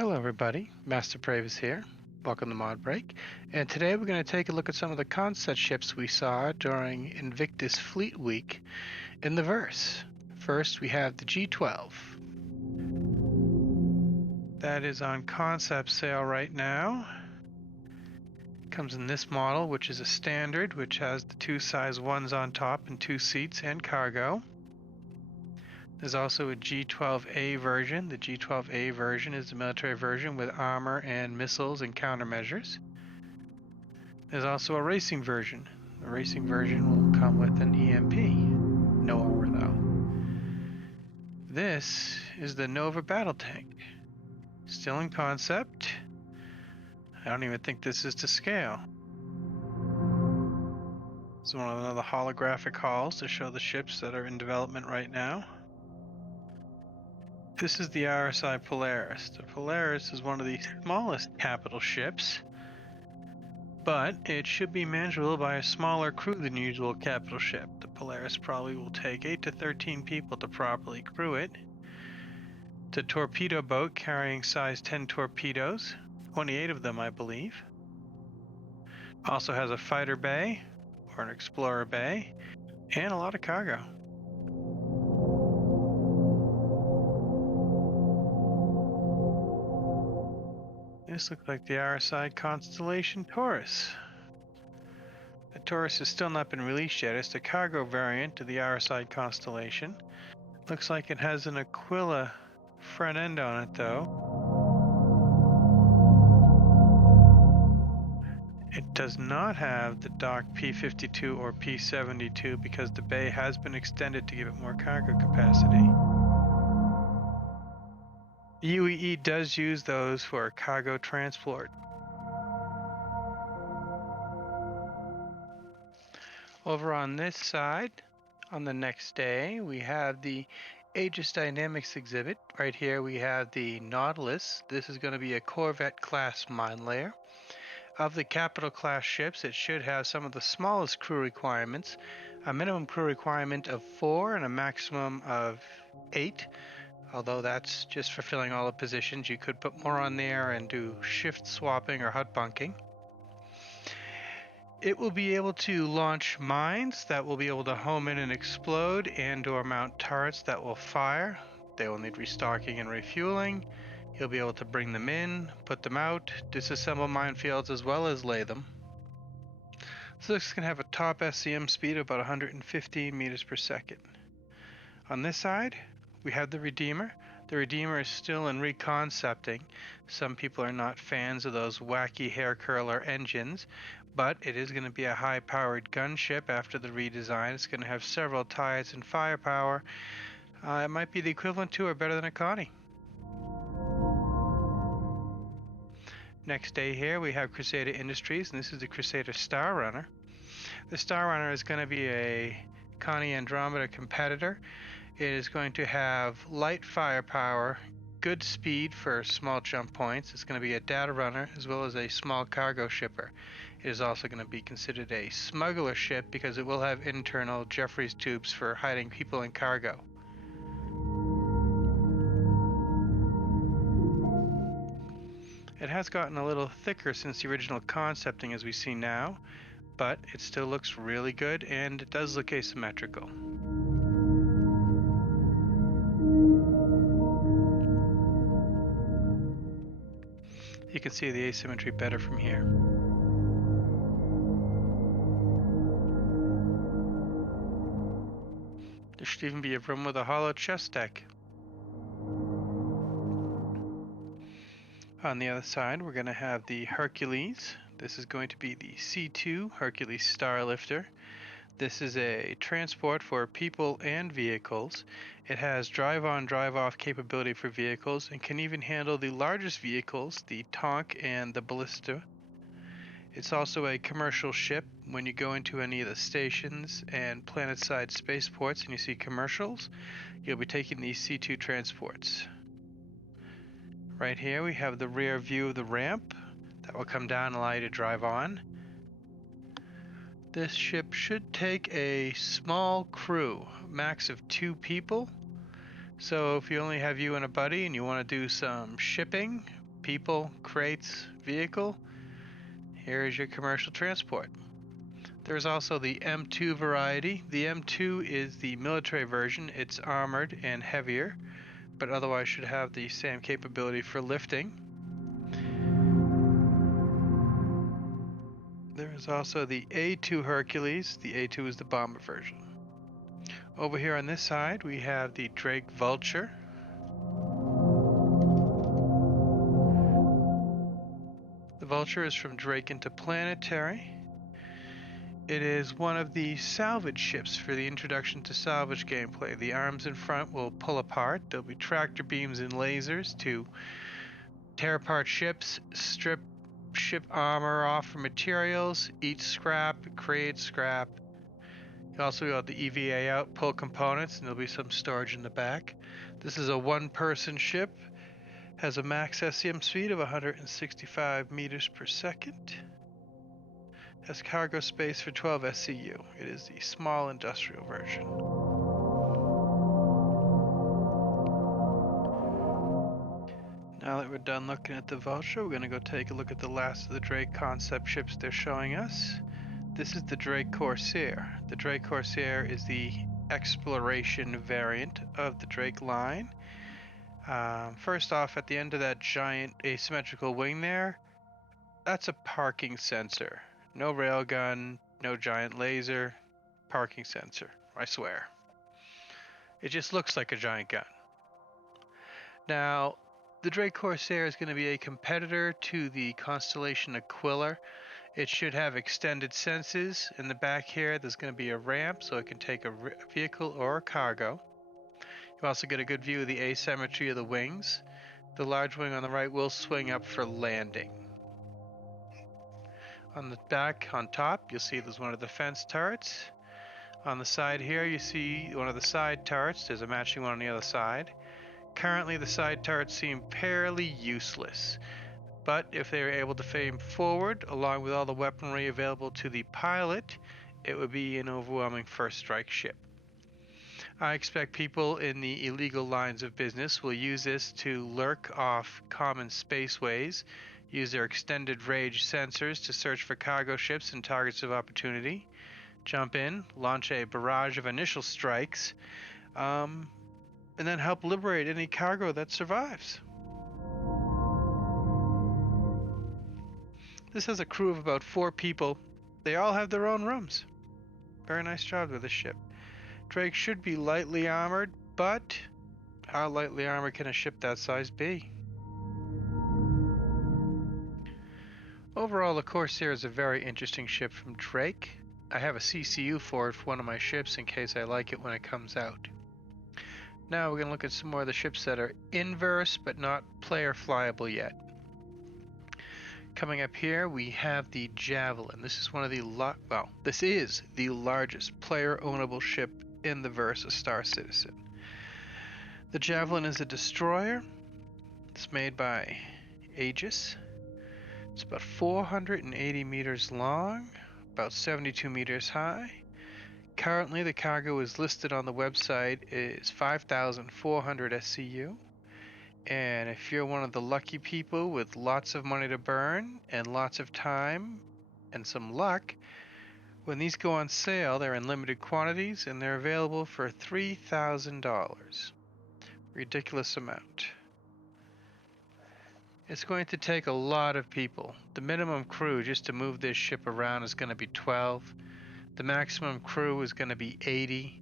Hello everybody, Master Pravus here. Welcome to Mod Break. And today we're going to take a look at some of the concept ships we saw during Invictus Fleet Week in the verse. First we have the G12. That is on concept sale right now. It comes in this model, which is a standard, which has the two size 1s on top and 2 seats and cargo. There's also a G12A version. The G12A version is the military version with armor and missiles and countermeasures. There's also a racing version. The racing version will come with an EMP. No armor though. This is the Nova battle tank. Still in concept. I don't even think this is to scale. It's one of the holographic halls to show the ships that are in development right now. This is the RSI Polaris. The Polaris is one of the smallest capital ships, but it should be manageable by a smaller crew than usual capital ship. The Polaris probably will take 8 to 13 people to properly crew it. It's a torpedo boat carrying size 10 torpedoes, 28 of them I believe. Also has a fighter bay, or an explorer bay, and a lot of cargo. This looks like the RSI constellation Taurus. The Taurus has still not been released yet. It's the cargo variant of the RSI constellation. Looks like it has an Aquila front end on it though. It does not have the dock P52 or P72 because the bay has been extended to give it more cargo capacity. The UEE does use those for cargo transport. Over on this side, on the next day, we have the Aegis Dynamics exhibit. Right here we have the Nautilus. This is going to be a Corvette class mine layer. Of the capital class ships, it should have some of the smallest crew requirements. A minimum crew requirement of 4 and a maximum of 8. Although that's just for filling all the positions. You could put more on there and do shift swapping or hut bunking. It will be able to launch mines that will be able to home in and explode, and or mount turrets that will fire. They will need restocking and refueling. You'll be able to bring them in, put them out, disassemble minefields as well as lay them. So this can have a top SCM speed of about 115 meters per second. On this side, we have the Redeemer. The Redeemer is still in reconcepting. Some people are not fans of those wacky hair curler engines, but it is going to be a high-powered gunship after the redesign. It's going to have several tides and firepower. It might be the equivalent to or better than a Connie. Next day here we have Crusader Industries, and this is the Crusader Star Runner. The Star Runner is going to be a Connie Andromeda competitor. It is going to have light firepower, good speed for small jump points. It's going to be a data runner as well as a small cargo shipper. It is also going to be considered a smuggler ship because it will have internal Jeffries tubes for hiding people and cargo. It has gotten a little thicker since the original concepting as we see now, but it still looks really good and it does look asymmetrical. You can see the asymmetry better from here. There should even be a room with a hollow chest deck. On the other side, we're going to have the Hercules. This is going to be the C2 Hercules Starlifter. This is a transport for people and vehicles. It has drive-on, drive-off capability for vehicles and can even handle the largest vehicles, the Tonk and the Ballista. It's also a commercial ship. When you go into any of the stations and planet-side spaceports and you see commercials, you'll be taking these C2 transports. Right here we have the rear view of the ramp that will come down and allow you to drive on. This ship should take a small crew, max of 2 people. So if you only have you and a buddy and you want to do some shipping, people, crates, vehicle, here is your commercial transport. There's also the M2 variety. The M2 is the military version. It's armored and heavier, but otherwise should have the same capability for lifting. There is also the A2 Hercules. The A2 is the bomber version. Over here on this side, we have the Drake Vulture. The Vulture is from Drake Interplanetary. It is one of the salvage ships for the introduction to salvage gameplay. The arms in front will pull apart. There'll be tractor beams and lasers to tear apart ships, strip ship armor off for materials, eat scrap, create scrap. You also got the EVA out, pull components, and there'll be some storage in the back. This is a one-person ship. Has a max SCM speed of 165 meters per second. Has cargo space for 12 SCU. It is the small industrial version. Now that we're done looking at the Vulture, we're going to go take a look at the last of the Drake concept ships they're showing us. This is the Drake Corsair. The Drake Corsair is the exploration variant of the Drake line. First off, at the end of that giant asymmetrical wing there, that's a parking sensor. No railgun, no giant laser, parking sensor, I swear. It just looks like a giant gun. Now, the Drake Corsair is going to be a competitor to the Constellation Aquila. It should have extended senses. In the back here, there's going to be a ramp so it can take a vehicle or a cargo. You also get a good view of the asymmetry of the wings. The large wing on the right will swing up for landing. On the back, on top, you'll see there's one of the defense turrets. On the side here, you see one of the side turrets. There's a matching one on the other side. Currently, the side turrets seem fairly useless, but if they were able to fame forward, along with all the weaponry available to the pilot, it would be an overwhelming first strike ship. I expect people in the illegal lines of business will use this to lurk off common spaceways, use their extended range sensors to search for cargo ships and targets of opportunity, jump in, launch a barrage of initial strikes, and then help liberate any cargo that survives. This has a crew of about 4 people. They all have their own rooms. Very nice job with this ship. Drake should be lightly armored, but how lightly armored can a ship that size be? Overall, the Corsair is a very interesting ship from Drake. I have a CCU for it for one of my ships in case I like it when it comes out. Now we're going to look at some more of the ships that are inverse but not player flyable yet. Coming up here, we have the Javelin. This is one of the this is the largest player-ownable ship in the verse of Star Citizen. The Javelin is a destroyer. It's made by Aegis. It's about 480 meters long, about 72 meters high. Currently, the cargo is listed on the website is 5,400 SCU. And if you're one of the lucky people with lots of money to burn and lots of time and some luck, when these go on sale, they're in limited quantities and they're available for $3,000. Ridiculous amount. It's going to take a lot of people. The minimum crew just to move this ship around is going to be 12. The maximum crew is going to be 80.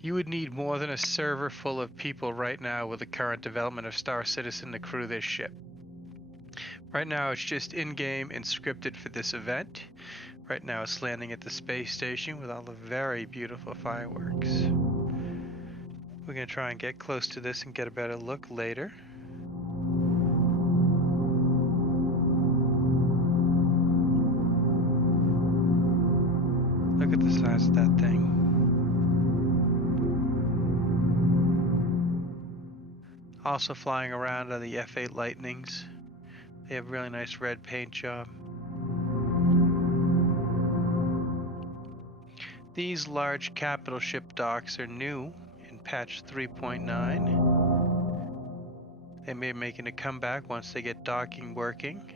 You would need more than a server full of people right now with the current development of Star Citizen to crew this ship. Right now it's just in-game and scripted for this event. Right now it's landing at the space station with all the very beautiful fireworks. We're going to try and get close to this and get a better look later. Look at the size of that thing. Also flying around are the F8 Lightnings. They have a really nice red paint job. These large capital ship docks are new in patch 3.9. They may be making a comeback once they get docking working.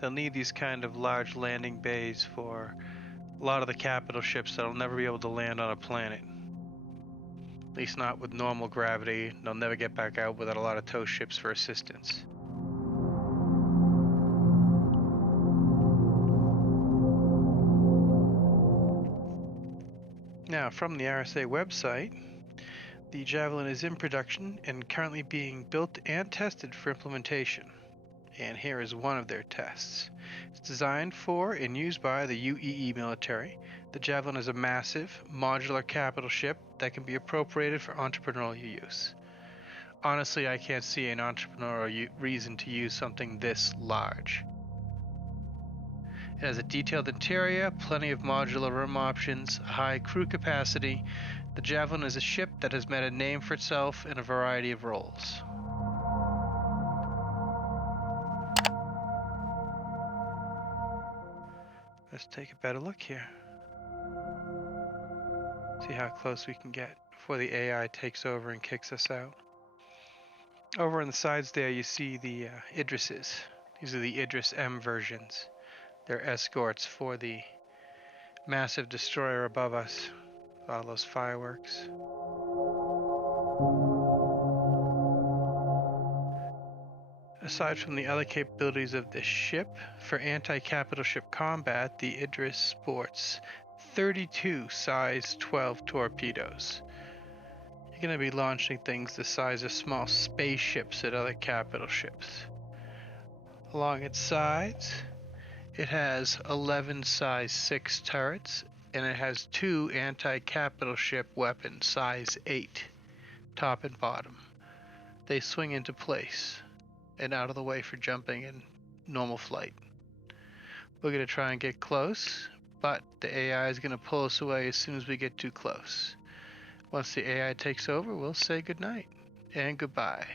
They'll need these kind of large landing bays for a lot of the capital ships that'll never be able to land on a planet. At least not with normal gravity. They'll never get back out without a lot of tow ships for assistance. Now, from the RSA website, the Javelin is in production and currently being built and tested for implementation. And here is one of their tests. It's designed for and used by the UEE military. The Javelin is a massive, modular capital ship that can be appropriated for entrepreneurial use. Honestly, I can't see an entrepreneurial reason to use something this large. It has a detailed interior, plenty of modular room options, high crew capacity. The Javelin is a ship that has made a name for itself in a variety of roles. Let's take a better look here. See how close we can get before the AI takes over and kicks us out. Over on the sides there you see the Idrises. These are the Idris M versions. They're escorts for the massive destroyer above us. All those fireworks. Aside from the other capabilities of this ship, for anti-capital ship combat, the Idris sports 32 size 12 torpedoes. You're going to be launching things the size of small spaceships at other capital ships. Along its sides, it has 11 size 6 turrets, and it has 2 anti-capital ship weapons size 8, top and bottom. They swing into place and out of the way for jumping in normal flight. We're going to try and get close, but the AI is going to pull us away as soon as we get too close. Once the AI takes over, we'll say goodnight and goodbye.